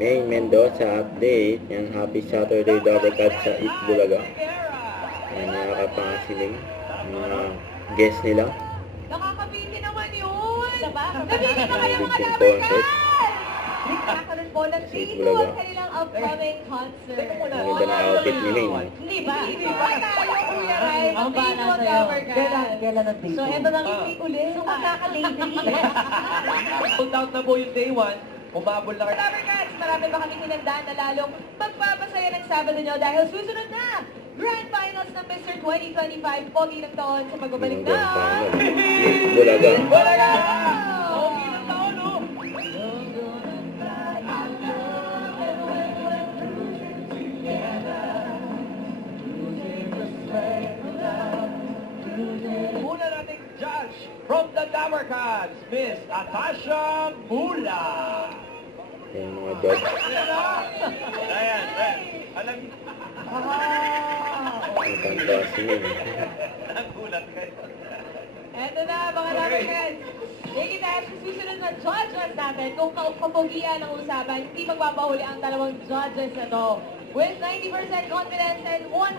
May Mendoza update. Yan, happy Saturday Dabarkad sa East Bulaga. Yan, nakakapangasiling mga guest nila. Nakakabiti naman yun! Nabili na kayo mga Big Dabarkad! Nakakaroon po ng East dito Bulaga. ang kanilang upcoming concert. Ang ganda na outfit ni Maine. Hindi ba? Hindi ba tayo, Kuya Rai? Ang bala Dito, sa'yo. Dabarkad. Kailan ang date? So, eto nang hindi uli. So, magkaka-day-day. Sold out na po yung day 1. Umabol na kayo. Dabarkads, marami pa kami hinandaan na lalong magpapasaya ng Sabado nyo dahil susunod na Grand Finals ng Mr. 2025. Pogi ng taon sa pagbabalik Yung na... Grand Final. East Bulaga. Wala ka! Okay ng taon, no? Una nating judge from the Dabarkads, Miss Atasha Mula. Yan mga judge. Ayan, alam niyo. Ang ganda si Maine. Nagulat kayo. Eto na, mga Dabarkads. Sige dahil sa susunod na judges natin, kung kapugian ang usapan, hindi magpapahuli ang dalawang judges na to. With 90% confidence and 110% Sold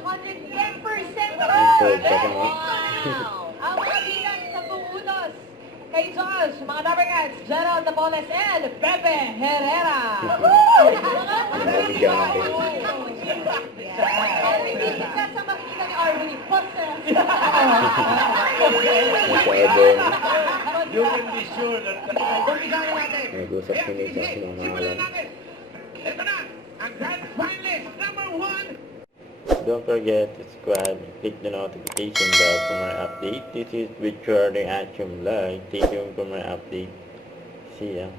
ka pa nga. Wow! Ang mga bilang sa pungutos kay Josh, mga Dabarkads, Gerald Napoles and Pepe Herrera. Marami dyan. Ang hindi isa sa makikita ni Arvin, poster. Masyadong You can be sure that... Umpisahan na natin. nag-usap sila sa sinungalan. Ito na, ang grand finalist number 1. Don't forget to subscribe and click the notification bell for my update. This is Richard Achum Live. Stay tuned for my update. See ya.